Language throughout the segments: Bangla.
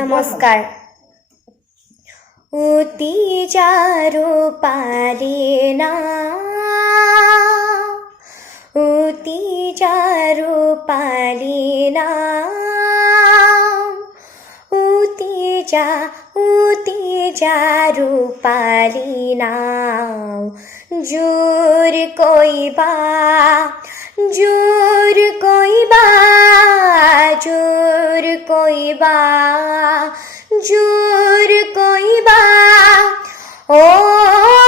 নমস্কার। অতি চারু পালে না, অতি চারু পালে না, অতি চারু পালি না। জোর কইবা, জোর কইবা, জোর কইবা, জোর কইবা, ও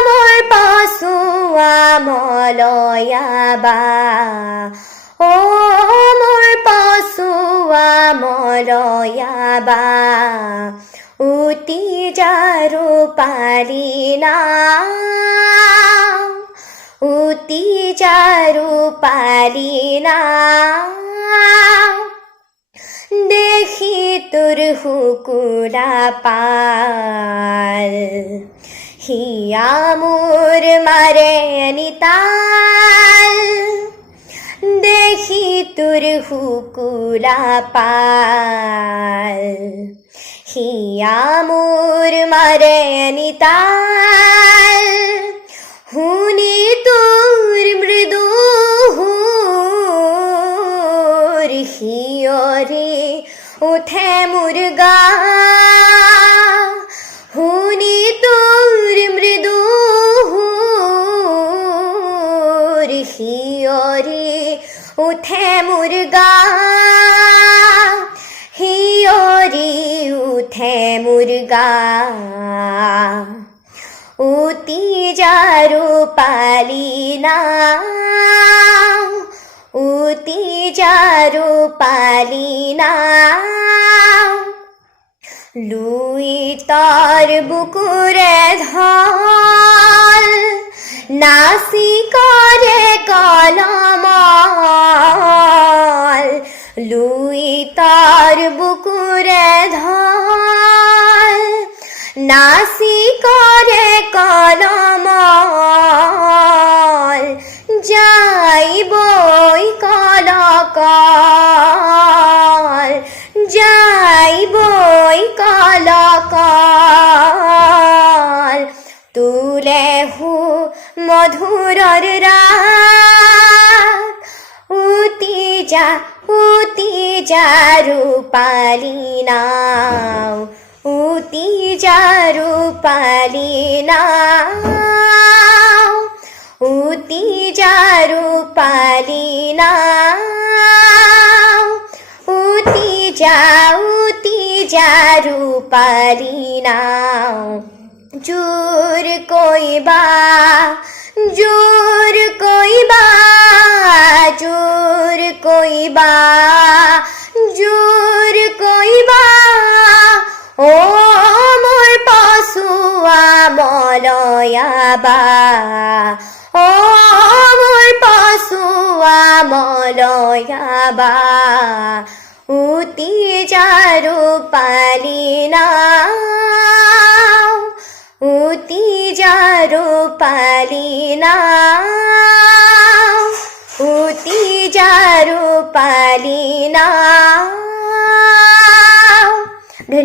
মোর পাশুয়া মলয়াবা, ও মোর পাশুয়া মলয়াবা। অতি চারু পালি না, অতি চারু পালি না। দেখি তোর হুকুরা পাল, হিয়া মোর মারে নিতাল। দেখি তোর হুকুরা পাল, হিয়া মোর মারে নিতাল। হুনি তোর মৃদু হুর, হিয়রে উঠে মুরগা। হুনি তোর মৃদু হুর, হিয়রে উঠে মুরগা, হিয়রে উঠে মুরগা। অতি চারু পালি না, অতি চারু পালি না। লুই তার বুকুরে ধল, নাসি করে কলমল। লুই তার বুকুরে ধল, নাসি করে কলমল। যাইবই কলকল, যাইবই কলকল। তুলে হু মধুরর রাত, অতি চারু পালি না, অতি চারু পালি না, অতি চারু পালি না। অতি চারু পালি না। জোর কইবা, জোর কইবা, জোর কইবা, জোর কইবা, ও মোর পাশুয়া মলয়াবা, ও মোর পাশুয়া মলয়াবা। অতি চারু পালি না, অতি চারু পালি না, অতি চারু পালি না।